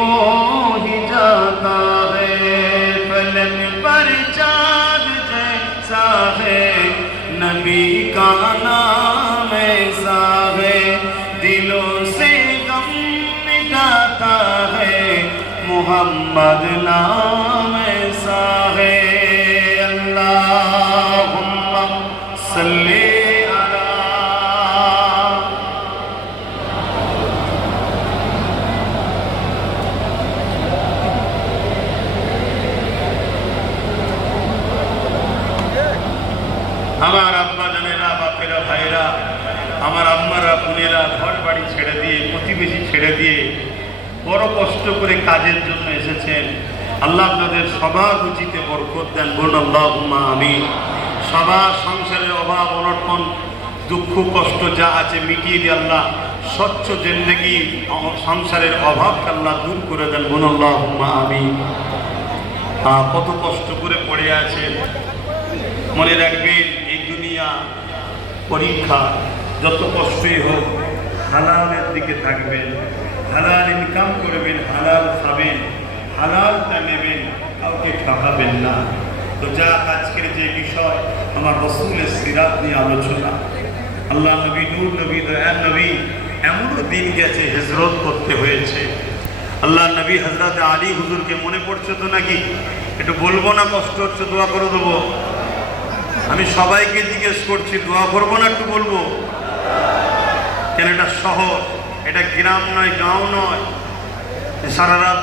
वो ही जाता है, फलन पर चाँद जैसा है, नबी का नाम ऐसा है, दिलों से गम मिटाता है, मोहम्मद नाम ऐसा है। अल्लाहुम्मा सल्ली अला। আমার আব্বা জানেরা, বাপেরা, ভাইরা, আমার আম্মারা, বোনেরা ঘর বাড়ি ছেড়ে দিয়ে, প্রতিবেশী ছেড়ে দিয়ে বড় কষ্ট করে কাজের জন্য এসেছেন। আল্লাহ আপনাদের সবার রুচিতে বরকত দেন, বলুন আল্লাহুম্মা আমিন। সবার সংসারের অভাব অনটন দুঃখ কষ্ট যা আছে মিটিয়ে দিয়ে আল্লাহ স্বচ্ছ জিন্দেগি সংসারের অভাবকে আল্লাহ দূর করে দেন, বলুন আল্লাহুম্মা আমিন। কত কষ্ট করে পড়ে আছেন, মনে রাখবেন এই দুনিয়া পরীক্ষা, যত কষ্টই হোক হালালের দিকে থাকবেন, হালাল ইনকাম করবেন, হালাল খাবেন, হালালটা নেবেন, কাউকে খাওয়াবেন না। তো যা আজকের যে বিষয় আমার রসুলের সিরাত নিয়ে আলোচনা, আল্লাহ নবী, নূর নবী, দয়ার নবী, এমনও দিন গেছে হিজরত করতে হয়েছে। আল্লাহ নবী হযরত আলী হুজুরকে মনে পড়ছে তো নাকি? একটু বলবো না? কষ্ট হচ্ছে, দোয়া করে দেবো। আমি সবাইকে জিজ্ঞেস করছি, দোয়া করবো না একটু বলবো? কেন এটা শহর, এটা গ্রাম নয়, গাঁও নয়। সারা রাত